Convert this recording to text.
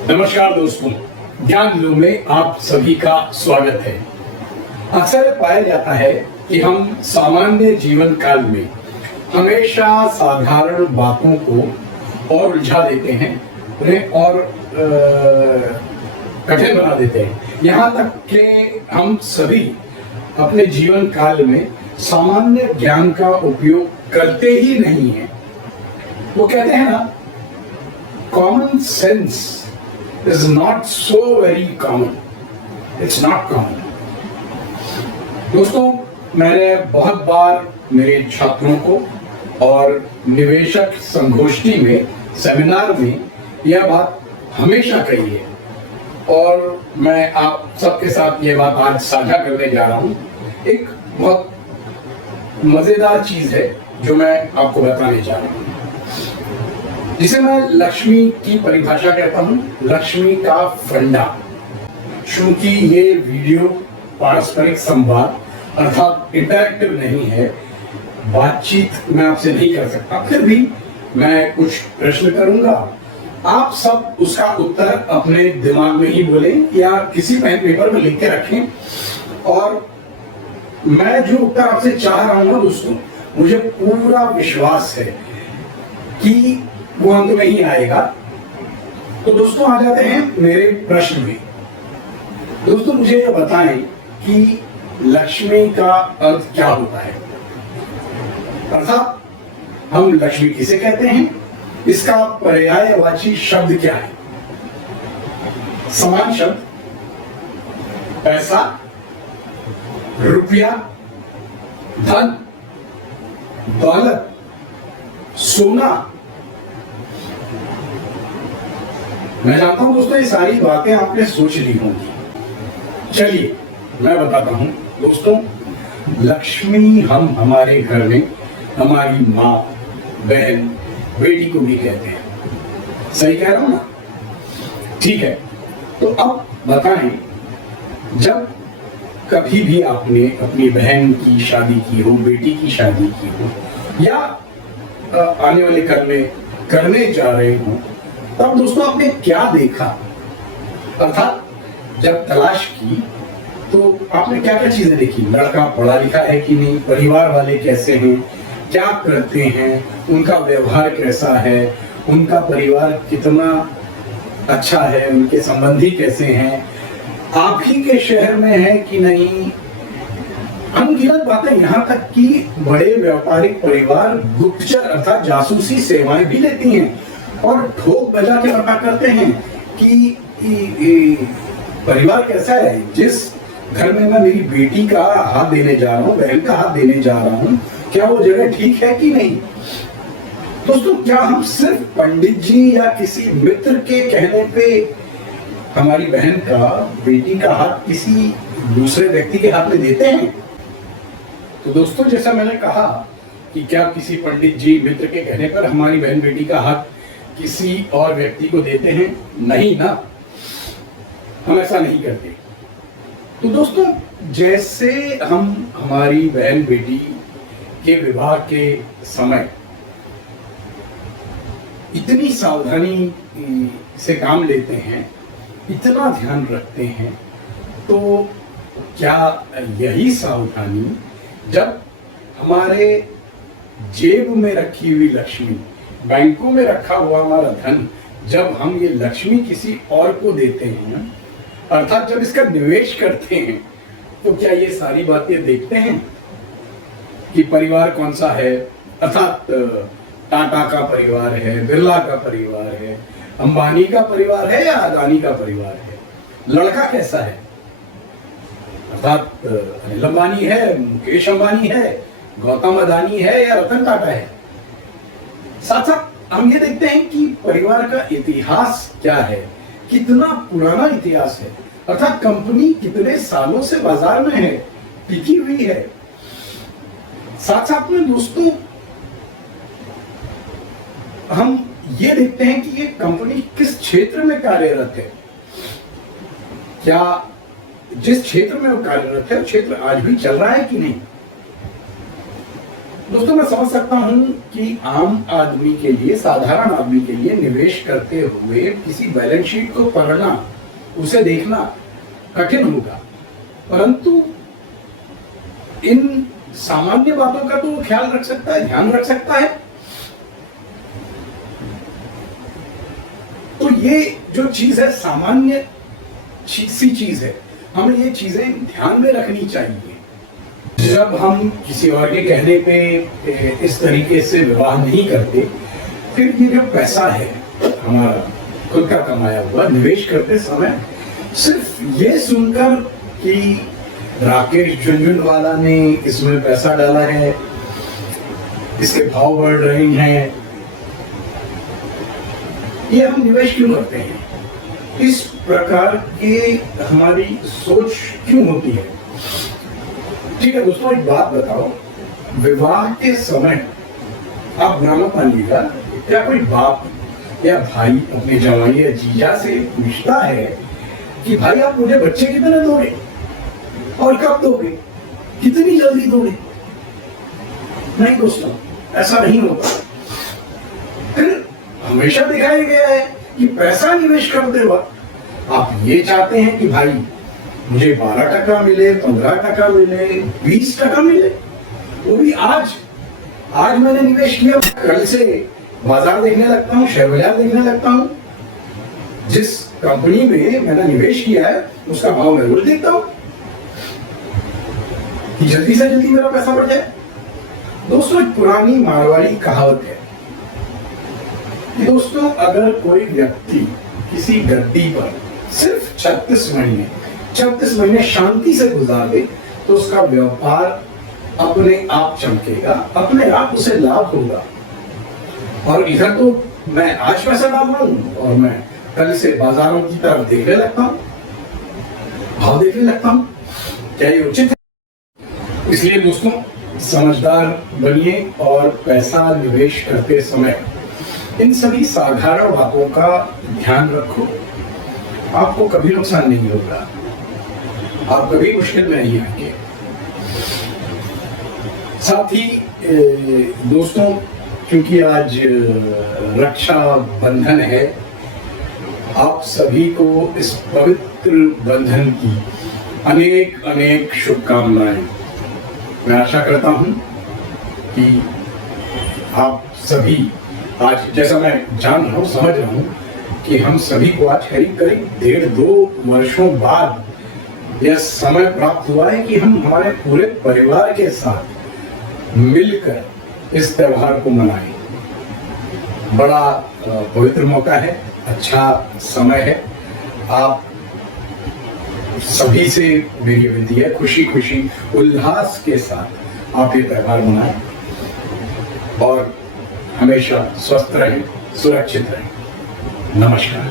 नमस्कार दोस्तों, ज्ञान लो में आप सभी का स्वागत है। अक्सर पाया जाता है कि हम सामान्य जीवन काल में हमेशा साधारण बातों को और उलझा देते हैं, उन्हें और कठिन बना देते हैं। यहाँ तक कि हम सभी अपने जीवन काल में सामान्य ज्ञान का उपयोग करते ही नहीं हैं। वो कहते हैं ना, common sense is not so very common. It's not common. दोस्तों, मैंने बहुत बार मेरे छात्रों को और निवेशक संगोष्ठी में, सेमिनार में यह बात हमेशा कही है और मैं आप सबके साथ ये बात आज साझा करने जा रहा हूँ। एक बहुत मजेदार चीज है जो मैं आपको बताने जा रहा हूँ, जिसे मैं लक्ष्मी की परिभाषा कहता हूं, लक्ष्मी का फंडा। चूंकि ये वीडियो पारस्परिक संवाद अर्थात इंटरैक्टिव नहीं है, बातचीत मैं आपसे नहीं कर सकता, फिर भी मैं कुछ प्रश्न करूंगा, आप सब उसका उत्तर अपने दिमाग में ही बोलें या किसी पेन पेपर में लिख के रखें। और मैं जो उत्तर आपसे चाह रहा हूं दोस्तों, मुझे पूरा विश्वास है कि वो अंत में ही आएगा। तो दोस्तों, आ जाते हैं मेरे प्रश्न में। दोस्तों, मुझे ये बताएं कि लक्ष्मी का अर्थ क्या होता है, अर्थात हम लक्ष्मी किसे कहते हैं, इसका पर्यायवाची शब्द क्या है। समान शब्द पैसा, रुपया, धन, दौलत, सोना। मैं जानता हूं दोस्तों, ये सारी बातें आपने सोच ली होंगी। चलिए मैं बताता हूं दोस्तों, लक्ष्मी हम हमारे घर में हमारी माँ, बहन, बेटी को भी कहते हैं। सही कह रहा हूं ना? ठीक है, तो अब बताएं, जब कभी भी आपने अपनी बहन की शादी की हो, बेटी की शादी की हो, या आने वाले करने जा रहे हो, तब दोस्तों आपने क्या देखा, अर्थात जब तलाश की तो आपने क्या क्या चीजें देखी। लड़का पढ़ा लिखा है कि नहीं, परिवार वाले कैसे हैं, क्या करते हैं, उनका व्यवहार कैसा है, उनका परिवार कितना अच्छा है, उनके संबंधी कैसे हैं, आप ही के शहर में है कि नहीं। अनगिनत बातें, यहाँ तक कि बड़े व्यापारिक परिवार गुप्तचर अर्थात जासूसी सेवाएं भी लेती हैं और ठोक बजा के पता करते हैं कि परिवार कैसा है। जिस घर में मैं मेरी बेटी का हाथ देने जा रहा हूँ, बहन का हाथ देने जा रहा हूँ, क्या वो जगह ठीक है कि नहीं। दोस्तों, क्या हम सिर्फ पंडित जी या किसी मित्र के कहने पे हमारी बहन का, बेटी का हाथ किसी दूसरे व्यक्ति के हाथ में देते हैं? तो दोस्तों, जैसा मैंने कहा कि क्या किसी पंडित जी, मित्र के कहने पर हमारी बहन बेटी का हाथ किसी और व्यक्ति को देते हैं? नहीं ना, हम ऐसा नहीं करते। तो दोस्तों, जैसे हम हमारी बहन बेटी के विवाह के समय इतनी सावधानी से काम लेते हैं, इतना ध्यान रखते हैं, तो क्या यही सावधानी जब हमारे जेब में रखी हुई लक्ष्मी, बैंकों में रखा हुआ हमारा धन, जब हम ये लक्ष्मी किसी और को देते हैं, अर्थात जब इसका निवेश करते हैं, तो क्या ये सारी बातें देखते हैं कि परिवार कौन सा है, अर्थात टाटा का परिवार है, बिरला का परिवार है, अंबानी का परिवार है या अदानी का परिवार है, लड़का कैसा है, अर्थात अनिल अंबानी है, मुकेश अंबानी है, गौतम अदानी है या रतन टाटा है। साथ साथ हम ये देखते हैं कि परिवार का इतिहास क्या है, कितना पुराना इतिहास है, अर्थात कंपनी कितने सालों से बाजार में है, टिकी हुई है। साथ साथ में दोस्तों, हम ये देखते हैं कि ये कंपनी किस क्षेत्र में कार्यरत है, क्या जिस क्षेत्र में वो कार्यरत है, क्षेत्र आज भी चल रहा है कि नहीं। दोस्तों मैं समझ सकता हूं कि आम आदमी के लिए, साधारण आदमी के लिए निवेश करते हुए किसी बैलेंस शीट को पढ़ना, उसे देखना कठिन होगा, परंतु इन सामान्य बातों का तो ख्याल रख सकता है, ध्यान रख सकता है। तो ये जो चीज है, सामान्य सी चीज है, हमें ये चीजें ध्यान में रखनी चाहिए। जब हम किसी और के कहने पे इस तरीके से विवाह नहीं करते, फिर ये जो पैसा है हमारा खुद का कमाया हुआ, निवेश करते समय सिर्फ ये सुनकर कि राकेश झुनझुनवाला ने इसमें पैसा डाला है, इसके भाव बढ़ रहे हैं, ये हम निवेश क्यों करते हैं, इस प्रकार के हमारी सोच क्यों होती है। ठीक है दोस्तों, एक बात बताओ, विवाह के समय आप भ्रामक मान लीजिएगा, क्या कोई बाप या भाई अपने जवाई या जीजा से पूछता है कि भाई आप मुझे बच्चे कितने दोगे और कब दोगे, कितनी जल्दी दोगे? नहीं दोस्तों, ऐसा नहीं होता। फिर हमेशा दिखाया गया है कि पैसा निवेश करते वक्त आप ये चाहते हैं कि भाई मुझे 12% मिले, 15% मिले, 20% मिले, वो भी आज मैंने निवेश किया, कल से बाजार देखने लगता हूँ, शेयर बाजार देखने लगता हूँ, जिस कंपनी में मैंने निवेश किया है उसका भाव मैं रोज देखता हूँ कि जल्दी से जल्दी मेरा पैसा बढ़ जाए। दोस्तों, एक पुरानी मारवाड़ी कहावत है कि दोस्तों, अगर कोई व्यक्ति किसी गद्दी पर सिर्फ 36 महीने शांति से गुजार दे तो उसका व्यापार अपने आप चमकेगा, अपने आप उसे लाभ होगा। और इधर तो मैं आज पैसा डाल रहा हूं और मैं कल से बाजारों की तरफ देखने लगता हूं, भाव देखने लगता हूं, क्या ये उचित है? इसलिए दोस्तों, समझदार बनिए और पैसा निवेश करते समय इन सभी साधारण बातों का ध्यान रखो। आपको कभी नुकसान नहीं होगा, आप कभी मुश्किल में नहीं आएंगे। साथ ही दोस्तों, क्योंकि आज रक्षा बंधन है, आप सभी को इस पवित्र बंधन की अनेक अनेक शुभकामनाएं। मैं आशा करता हूं कि आप सभी आज, जैसा मैं जान रहा हूं, समझ रहा हूं कि हम सभी को आज करीब 1.5-2 वर्षों बाद यह समय प्राप्त हुआ है कि हम हमारे पूरे परिवार के साथ मिलकर इस त्योहार को मनाएं। बड़ा पवित्र मौका है, अच्छा समय है। आप सभी से मेरी विनती है, खुशी खुशी उल्लास के साथ आप ये त्योहार मनाएं और हमेशा स्वस्थ रहें, सुरक्षित रहें। नमस्कार।